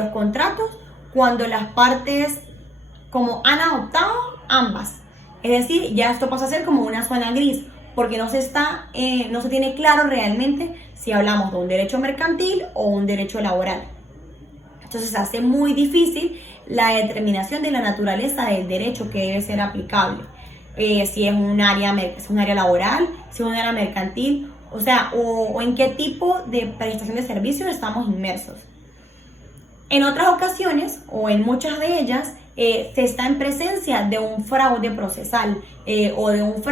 los contratos cuando las partes como han adoptado ambas. Es decir, ya esto pasa a ser como una zona gris, porque no se tiene claro realmente si hablamos de un derecho mercantil o un derecho laboral. Entonces hace muy difícil la determinación de la naturaleza del derecho que debe ser aplicable. Si es un área laboral, si es un área mercantil, o en qué tipo de prestación de servicios estamos inmersos. En otras ocasiones, o en muchas de ellas, se está en presencia de un fraude procesal o de un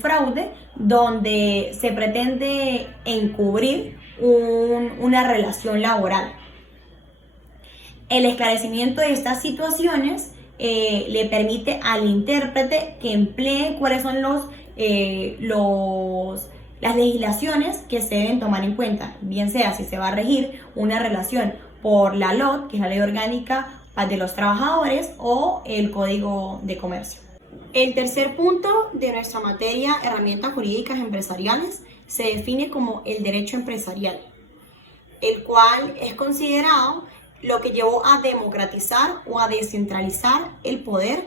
fraude donde se pretende encubrir una relación laboral. El esclarecimiento de estas situaciones le permite al intérprete que emplee cuáles son las legislaciones que se deben tomar en cuenta, bien sea si se va a regir una relación por la LOT, que es la Ley Orgánica de los Trabajadores, o el Código de Comercio. El tercer punto de nuestra materia, herramientas jurídicas empresariales, se define como el derecho empresarial, el cual es considerado lo que llevó a democratizar o a descentralizar el poder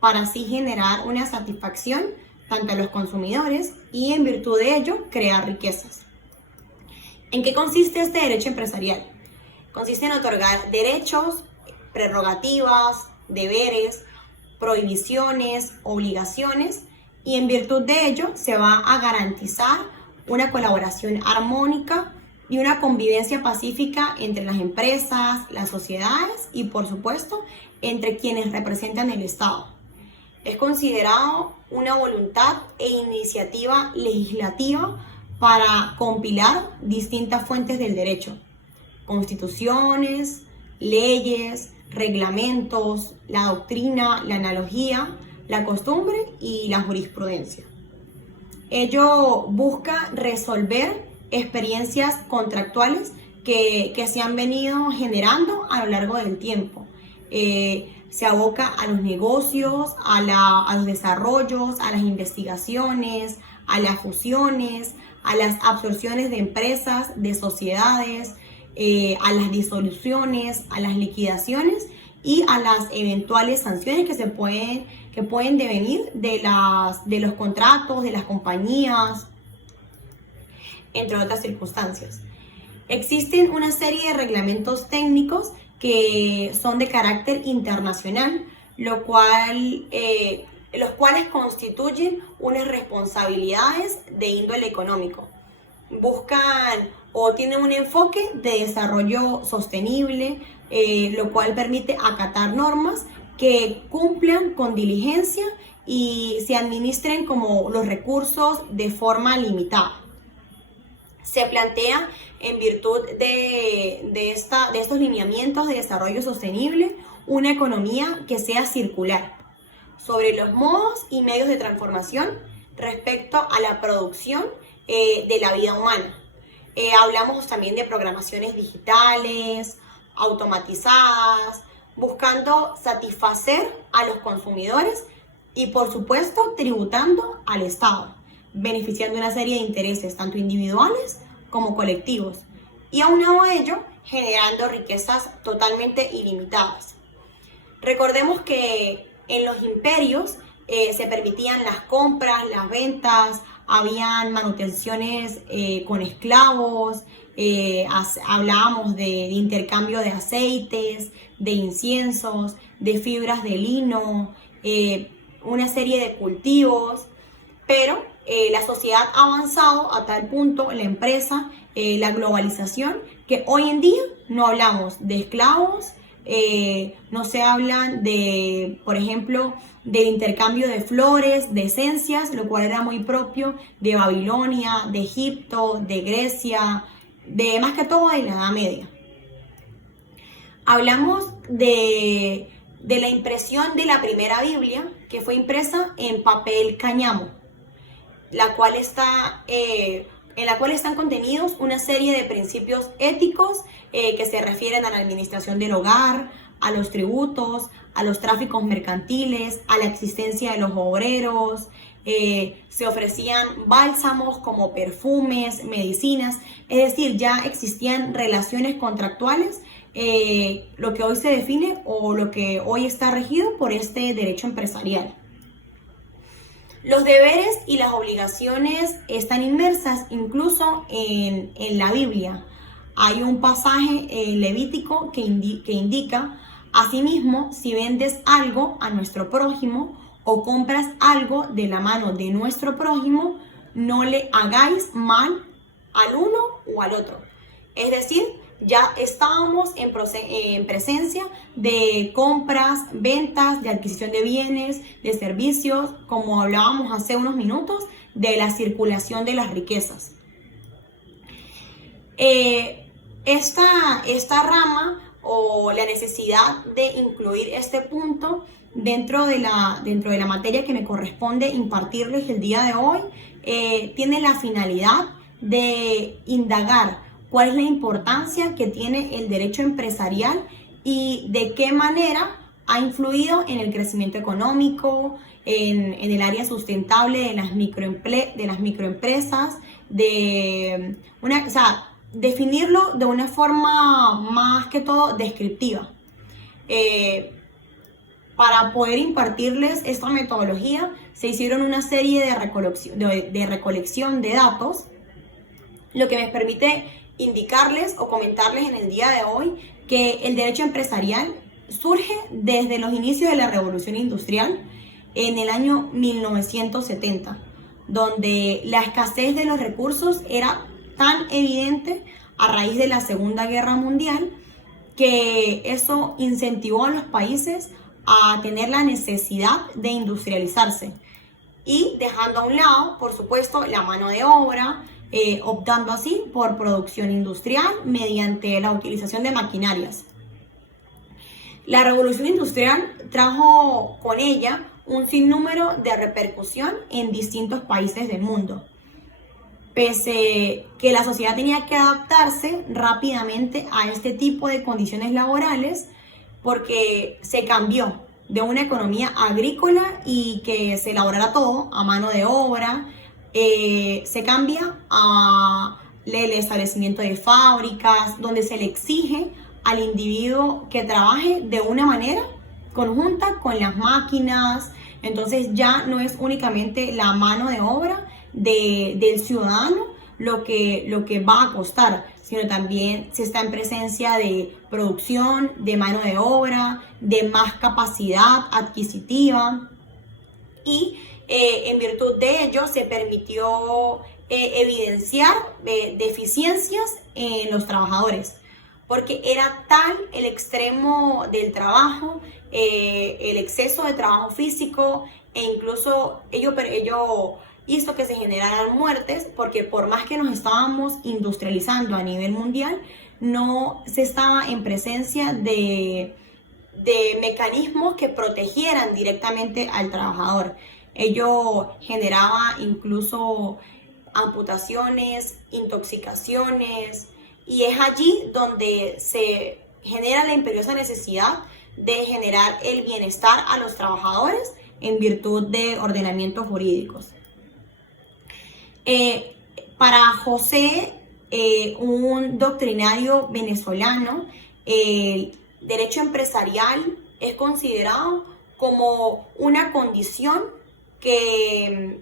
para así generar una satisfacción tanto a los consumidores y en virtud de ello crear riquezas. ¿En qué consiste este derecho empresarial? Consiste en otorgar derechos, prerrogativas, deberes, prohibiciones, obligaciones, y en virtud de ello se va a garantizar una colaboración armónica y una convivencia pacífica entre las empresas, las sociedades y, por supuesto, entre quienes representan el Estado. Es considerado una voluntad e iniciativa legislativa para compilar distintas fuentes del derecho: constituciones, leyes, reglamentos, la doctrina, la analogía, la costumbre y la jurisprudencia. Ello busca resolver experiencias contractuales que se han venido generando a lo largo del tiempo. Se aboca a los negocios, a los desarrollos, a las investigaciones, a las fusiones, a las absorciones de empresas, de sociedades, a las disoluciones, a las liquidaciones y a las eventuales sanciones que pueden devenir de los contratos, de las compañías, entre otras circunstancias. Existen una serie de reglamentos técnicos que son de carácter internacional, los cuales constituyen unas responsabilidades de índole económico. Buscan o tienen un enfoque de desarrollo sostenible, lo cual permite acatar normas que cumplan con diligencia y se administren como los recursos de forma limitada. Se plantea, en virtud de estos lineamientos de desarrollo sostenible, una economía que sea circular, sobre los modos y medios de transformación respecto a la producción de la vida humana. Hablamos también de programaciones digitales, automatizadas, buscando satisfacer a los consumidores y, por supuesto, tributando al Estado, beneficiando una serie de intereses tanto individuales como colectivos, y aunado a ello generando riquezas totalmente ilimitadas. Recordemos que en los imperios se permitían las compras, las ventas, habían manutenciones con esclavos, hablábamos de intercambio de aceites, de inciensos, de fibras de lino, una serie de cultivos, pero la sociedad ha avanzado a tal punto, la empresa, la globalización, que hoy en día no hablamos de esclavos, no se hablan de, por ejemplo, del intercambio de flores, de esencias, lo cual era muy propio de Babilonia, de Egipto, de Grecia, de más que todo de la Edad Media. Hablamos de la impresión de la primera Biblia, que fue impresa en papel cáñamo, en la cual están contenidos una serie de principios éticos que se refieren a la administración del hogar, a los tributos, a los tráficos mercantiles, a la existencia de los obreros. Se ofrecían bálsamos como perfumes, medicinas, es decir, ya existían relaciones contractuales lo que hoy se define o lo que hoy está regido por este derecho empresarial. Los deberes y las obligaciones están inmersas incluso en la Biblia. Hay un pasaje levítico que indica: asimismo, si vendes algo a nuestro prójimo o compras algo de la mano de nuestro prójimo, no le hagáis mal al uno o al otro. Es decir, ya estábamos en presencia de compras, ventas, de adquisición de bienes, de servicios, como hablábamos hace unos minutos, de la circulación de las riquezas. Esta rama o la necesidad de incluir este punto dentro de la materia que me corresponde impartirles el día de hoy, tiene la finalidad de indagar cuál es la importancia que tiene el derecho empresarial y de qué manera ha influido en el crecimiento económico, en el área sustentable de las microempresas, definirlo de una forma más que todo descriptiva. Para poder impartirles esta metodología, se hicieron una serie de recolección de datos, lo que me permite indicarles o comentarles en el día de hoy que el derecho empresarial surge desde los inicios de la Revolución Industrial en el año 1970, donde la escasez de los recursos era tan evidente a raíz de la Segunda Guerra Mundial que eso incentivó a los países a tener la necesidad de industrializarse y dejando a un lado, por supuesto, la mano de obra, optando así por producción industrial mediante la utilización de maquinarias. La revolución industrial trajo con ella un sinnúmero de repercusión en distintos países del mundo. Pese que la sociedad tenía que adaptarse rápidamente a este tipo de condiciones laborales, porque se cambió de una economía agrícola y que se elaborara todo a mano de obra, se cambia al establecimiento de fábricas, donde se le exige al individuo que trabaje de una manera conjunta con las máquinas. Entonces ya no es únicamente la mano de obra del ciudadano lo que va a costar, sino también se está en presencia de producción, de mano de obra, de más capacidad adquisitiva, y en virtud de ello se permitió evidenciar deficiencias en los trabajadores, porque era tal el extremo del trabajo, el exceso de trabajo físico, e incluso ello hizo que se generaran muertes, porque por más que nos estábamos industrializando a nivel mundial, no se estaba en presencia de mecanismos que protegieran directamente al trabajador. Ello generaba incluso amputaciones, intoxicaciones, y es allí donde se genera la imperiosa necesidad de generar el bienestar a los trabajadores en virtud de ordenamientos jurídicos. Para José, un doctrinario venezolano, el derecho empresarial es considerado como una condición que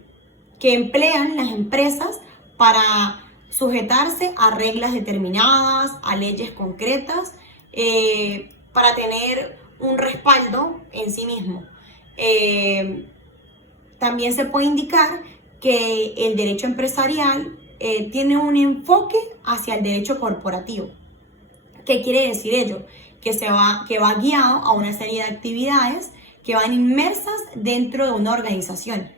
emplean las empresas para sujetarse a reglas determinadas, a leyes concretas, para tener un respaldo en sí mismo. También se puede indicar que el derecho empresarial tiene un enfoque hacia el derecho corporativo. ¿Qué quiere decir ello? Que va guiado a una serie de actividades que van inmersas dentro de una organización.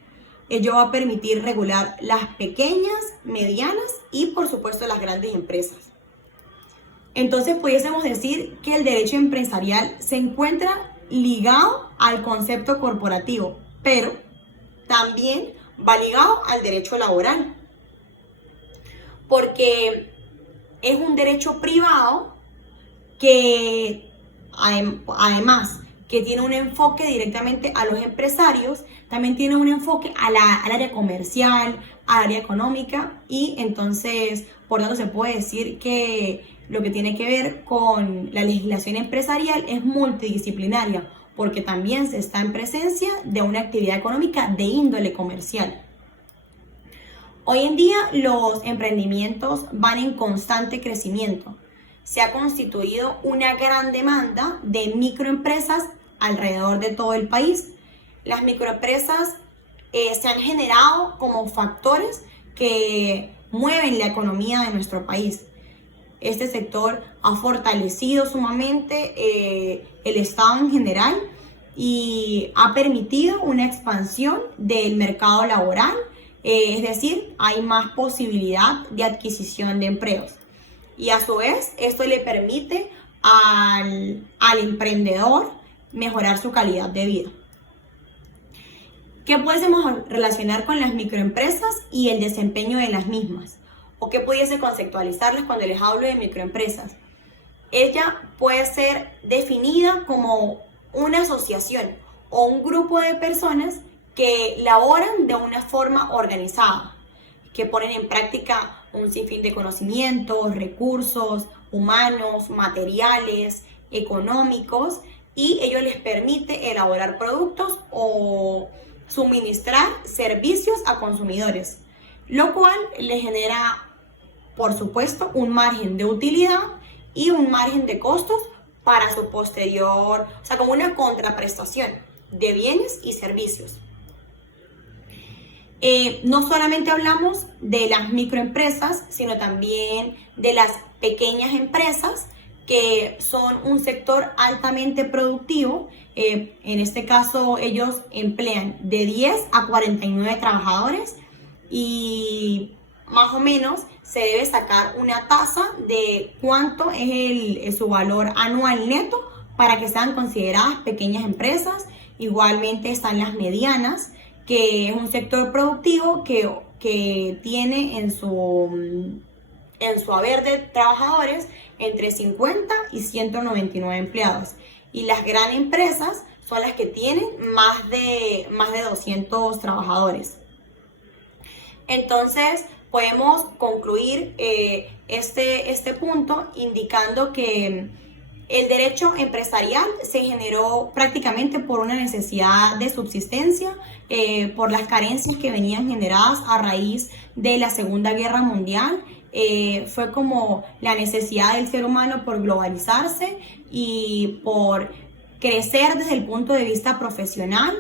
Ello va a permitir regular las pequeñas, medianas y, por supuesto, las grandes empresas. Entonces, pudiésemos decir que el derecho empresarial se encuentra ligado al concepto corporativo, pero también va ligado al derecho laboral, porque es un derecho privado que, además que tiene un enfoque directamente a los empresarios, también tiene un enfoque al área comercial, al área económica, y entonces, por tanto, se puede decir que lo que tiene que ver con la legislación empresarial es multidisciplinaria, porque también se está en presencia de una actividad económica de índole comercial. Hoy en día los emprendimientos van en constante crecimiento. Se ha constituido una gran demanda de microempresas alrededor de todo el país. Las microempresas se han generado como factores que mueven la economía de nuestro país. Este sector ha fortalecido sumamente el Estado en general y ha permitido una expansión del mercado laboral, es decir, hay más posibilidad de adquisición de empleos. Y a su vez, esto le permite al emprendedor mejorar su calidad de vida. ¿Qué podemos relacionar con las microempresas y el desempeño de las mismas? ¿O qué pudiese conceptualizarlas cuando les hablo de microempresas? Ella puede ser definida como una asociación o un grupo de personas que laboran de una forma organizada, que ponen en práctica un sinfín de conocimientos, recursos humanos, materiales, económicos, y ello les permite elaborar productos o suministrar servicios a consumidores, lo cual les genera, por supuesto, un margen de utilidad y un margen de costos para su posterior, o sea, como una contraprestación de bienes y servicios. No solamente hablamos de las microempresas, sino también de las pequeñas empresas, que son un sector altamente productivo. En este caso, ellos emplean de 10 a 49 trabajadores y más o menos se debe sacar una tasa de cuánto es su valor anual neto para que sean consideradas pequeñas empresas. Igualmente están las medianas, que es un sector productivo que tiene en su haber de trabajadores entre 50 y 199 empleados. Y las grandes empresas son las que tienen más de 200 trabajadores. Entonces, podemos concluir este punto indicando que el derecho empresarial se generó prácticamente por una necesidad de subsistencia, por las carencias que venían generadas a raíz de la Segunda Guerra Mundial. Fue como la necesidad del ser humano por globalizarse y por crecer desde el punto de vista profesional,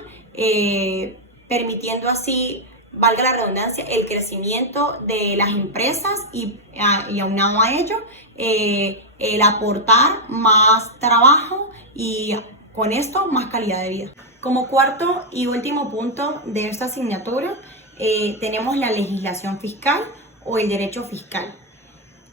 permitiendo así, valga la redundancia, el crecimiento de las empresas y aunado a ello, el aportar más trabajo y con esto más calidad de vida. Como cuarto y último punto de esta asignatura, tenemos la legislación fiscal o el derecho fiscal,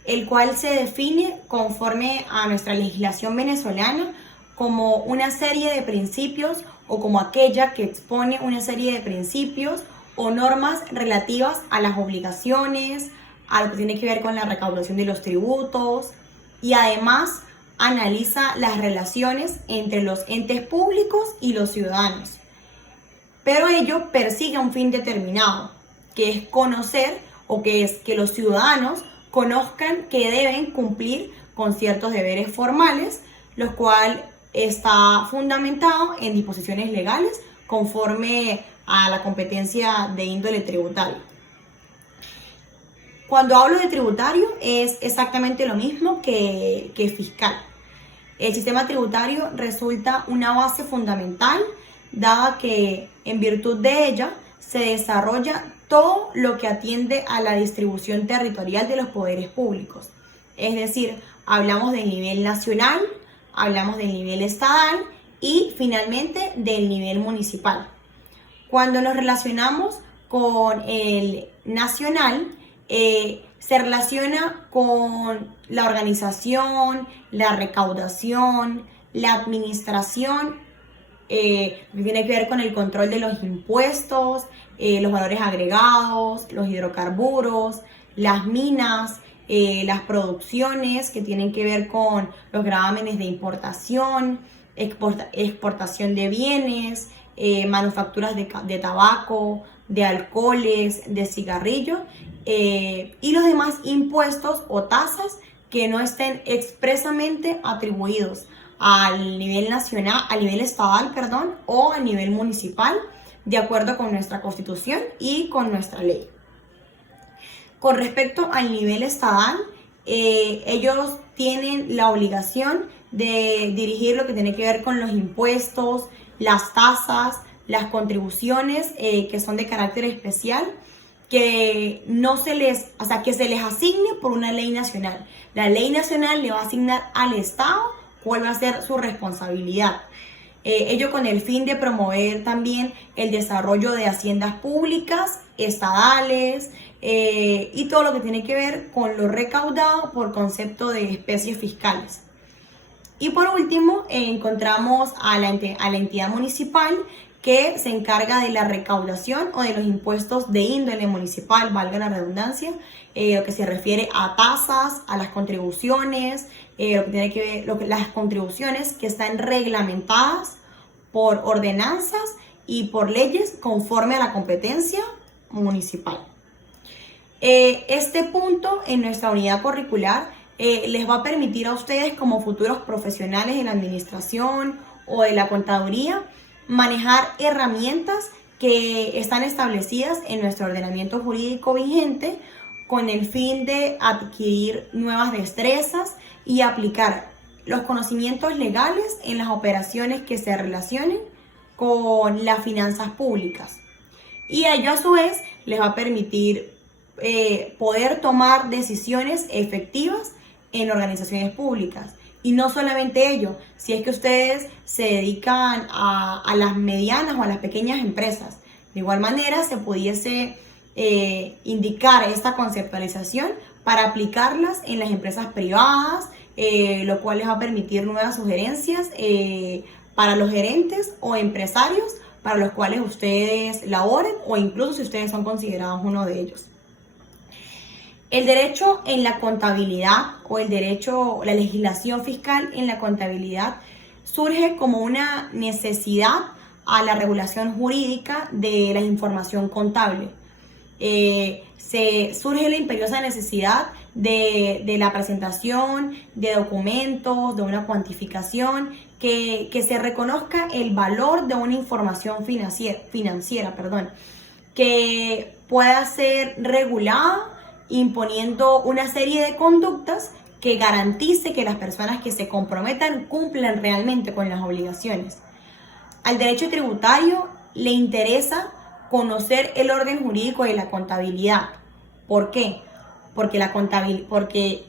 el cual se define conforme a nuestra legislación venezolana como una serie de principios o como aquella que expone una serie de principios o normas relativas a las obligaciones, a lo que tiene que ver con la recaudación de los tributos, y además analiza las relaciones entre los entes públicos y los ciudadanos. Pero ello persigue un fin determinado, que es conocer o que es que los ciudadanos conozcan que deben cumplir con ciertos deberes formales, lo cual está fundamentado en disposiciones legales conforme a la competencia de índole tributario. Cuando hablo de tributario es exactamente lo mismo que fiscal. El sistema tributario resulta una base fundamental, dada que en virtud de ella se desarrolla todo lo que atiende a la distribución territorial de los poderes públicos. Es decir, hablamos del nivel nacional, hablamos del nivel estatal y finalmente del nivel municipal. Cuando nos relacionamos con el nacional, se relaciona con la organización, la recaudación, la administración, que tiene que ver con el control de los impuestos, los valores agregados, los hidrocarburos, las minas, las producciones que tienen que ver con los gravámenes de importación, exportación de bienes, manufacturas de tabaco, de alcoholes, de cigarrillos y los demás impuestos o tasas que no estén expresamente atribuidos al nivel nacional, a nivel estatal, perdón, o a nivel municipal, de acuerdo con nuestra Constitución y con nuestra ley. Con respecto al nivel estatal, ellos tienen la obligación de dirigir lo que tiene que ver con los impuestos, las tasas, las contribuciones que son de carácter especial, que no se les, o sea, que se les asigne por una ley nacional. La ley nacional le va a asignar al Estado cuál va a ser su responsabilidad. Ello con el fin de promover también el desarrollo de haciendas públicas, estadales y todo lo que tiene que ver con lo recaudado por concepto de especies fiscales. Y por último, encontramos a la entidad municipal que se encarga de la recaudación o de los impuestos de índole municipal, valga la redundancia, lo que se refiere a tasas, a las contribuciones, lo que tiene que ver, las contribuciones que están reglamentadas por ordenanzas y por leyes conforme a la competencia municipal. Este punto en nuestra unidad curricular les va a permitir a ustedes como futuros profesionales de la administración o de la contaduría manejar herramientas que están establecidas en nuestro ordenamiento jurídico vigente con el fin de adquirir nuevas destrezas y aplicar los conocimientos legales en las operaciones que se relacionen con las finanzas públicas. Y ello a su vez les va a permitir poder tomar decisiones efectivas en organizaciones públicas. Y no solamente ello, si es que ustedes se dedican a las medianas o a las pequeñas empresas. De igual manera, se pudiese indicar esta conceptualización para aplicarlas en las empresas privadas, lo cual les va a permitir nuevas sugerencias para los gerentes o empresarios para los cuales ustedes laboren o incluso si ustedes son considerados uno de ellos. El derecho en la contabilidad o la legislación fiscal en la contabilidad surge como una necesidad a la regulación jurídica de la información contable. Surge la imperiosa necesidad de la presentación de documentos, de una cuantificación, que se reconozca el valor de una información financiera, que pueda ser regulada imponiendo una serie de conductas que garantice que las personas que se comprometan cumplan realmente con las obligaciones. Al derecho tributario le interesa conocer el orden jurídico de la contabilidad. ¿Por qué? Porque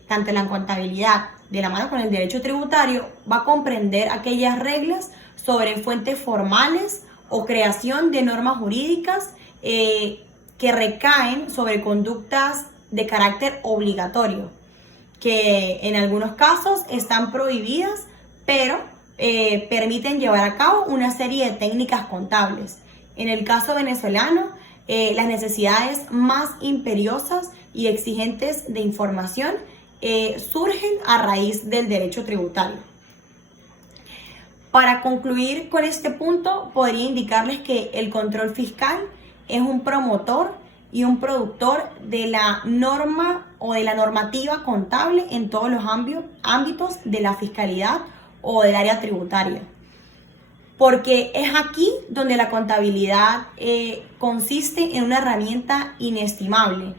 tanto la contabilidad de la mano con el derecho tributario va a comprender aquellas reglas sobre fuentes formales o creación de normas jurídicas que recaen sobre conductas de carácter obligatorio, que en algunos casos están prohibidas, pero permiten llevar a cabo una serie de técnicas contables. En el caso venezolano, las necesidades más imperiosas y exigentes de información surgen a raíz del derecho tributario. Para concluir con este punto, podría indicarles que el control fiscal es un promotor y un productor de la norma o de la normativa contable en todos los ámbitos de la fiscalidad o del área tributaria. Porque es aquí donde la contabilidad consiste en una herramienta inestimable,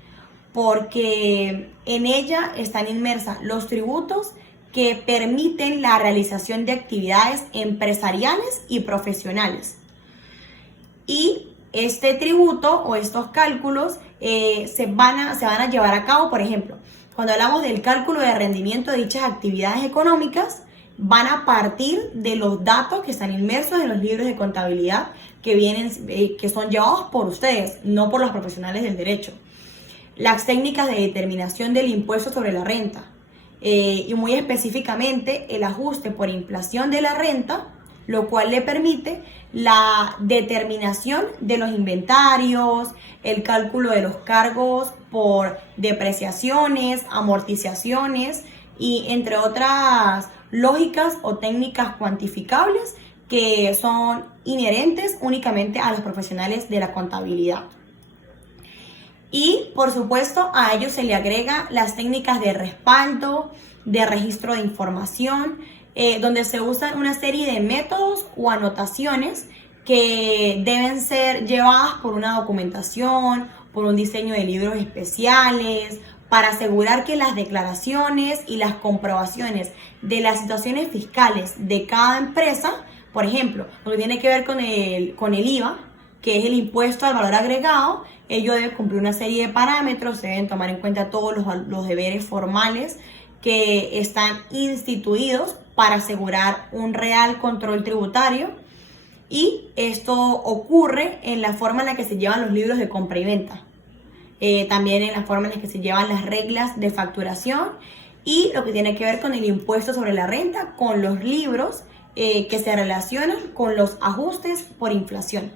porque en ella están inmersas los tributos que permiten la realización de actividades empresariales y profesionales. Y este tributo o estos cálculos se van a llevar a cabo, por ejemplo, cuando hablamos del cálculo de rendimiento de dichas actividades económicas, van a partir de los datos que están inmersos en los libros de contabilidad que son llevados por ustedes, no por los profesionales del derecho. Las técnicas de determinación del impuesto sobre la renta y muy específicamente el ajuste por inflación de la renta, lo cual le permite la determinación de los inventarios, el cálculo de los cargos por depreciaciones, amortizaciones y entre otras lógicas o técnicas cuantificables que son inherentes únicamente a los profesionales de la contabilidad. Y por supuesto a ello se le agrega las técnicas de respaldo, de registro de información, donde se usan una serie de métodos o anotaciones que deben ser llevadas por una documentación, por un diseño de libros especiales, para asegurar que las declaraciones y las comprobaciones de las situaciones fiscales de cada empresa, por ejemplo, lo que tiene que ver con el IVA, que es el impuesto al valor agregado, ello debe cumplir una serie de parámetros, se deben tomar en cuenta todos los deberes formales que están instituidos para asegurar un real control tributario, y esto ocurre en la forma en la que se llevan los libros de compra y venta, también en la forma en la que se llevan las reglas de facturación y lo que tiene que ver con el impuesto sobre la renta, con los libros que se relacionan con los ajustes por inflación.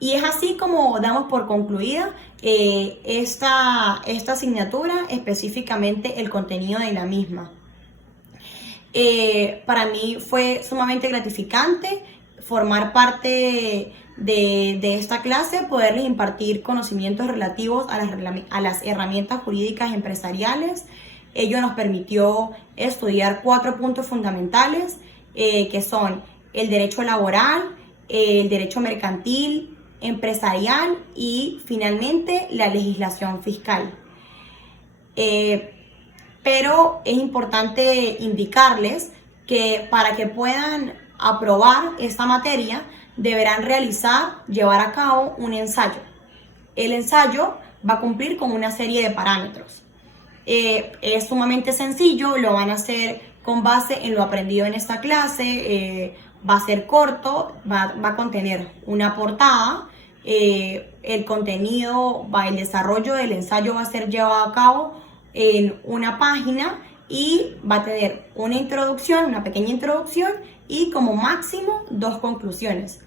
Y es así como damos por concluida esta asignatura, específicamente el contenido de la misma. Para mí fue sumamente gratificante formar parte de esta clase, poderles impartir conocimientos relativos a las herramientas jurídicas empresariales. Ello nos permitió estudiar 4 puntos fundamentales, que son el derecho laboral, el derecho mercantil, empresarial y finalmente la legislación fiscal. Pero es importante indicarles que para que puedan aprobar esta materia deberán llevar a cabo un ensayo. El ensayo va a cumplir con una serie de parámetros. Es sumamente sencillo, lo van a hacer con base en lo aprendido en esta clase, va a ser corto, va a contener una portada, el contenido, el desarrollo del ensayo va a ser llevado a cabo en una página y va a tener una introducción, una pequeña introducción y como máximo 2 conclusiones.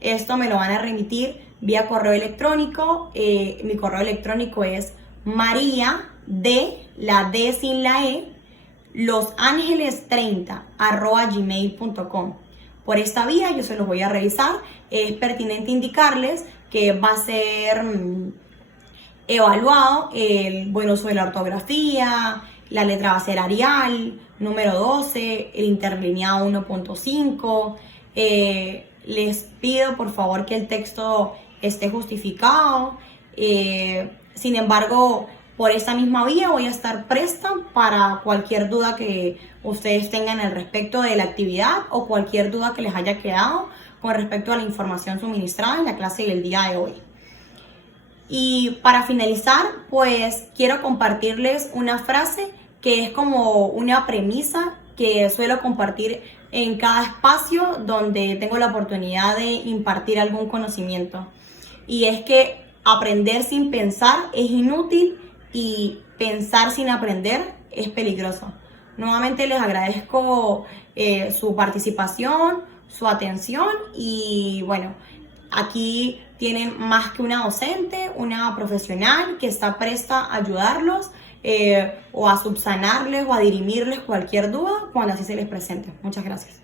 Esto me lo van a remitir vía correo electrónico. Mi correo electrónico es María D, la D sin la E, losangeles30@gmail.com. Por esta vía yo se los voy a revisar. Es pertinente indicarles que va a ser evaluado el buen uso de la ortografía, la letra base Arial, número 12, el interlineado 1.5. Les pido por favor que el texto esté justificado. Sin embargo, por esta misma vía voy a estar presta para cualquier duda que ustedes tengan al respecto de la actividad o cualquier duda que les haya quedado con respecto a la información suministrada en la clase del día de hoy. Y para finalizar, pues quiero compartirles una frase que es como una premisa que suelo compartir en cada espacio donde tengo la oportunidad de impartir algún conocimiento. Y es que aprender sin pensar es inútil y pensar sin aprender es peligroso. Nuevamente les agradezco su participación, su atención y bueno, aquí tienen más que una docente, una profesional que está presta a ayudarlos o a subsanarles o a dirimirles cualquier duda cuando así se les presente. Muchas gracias.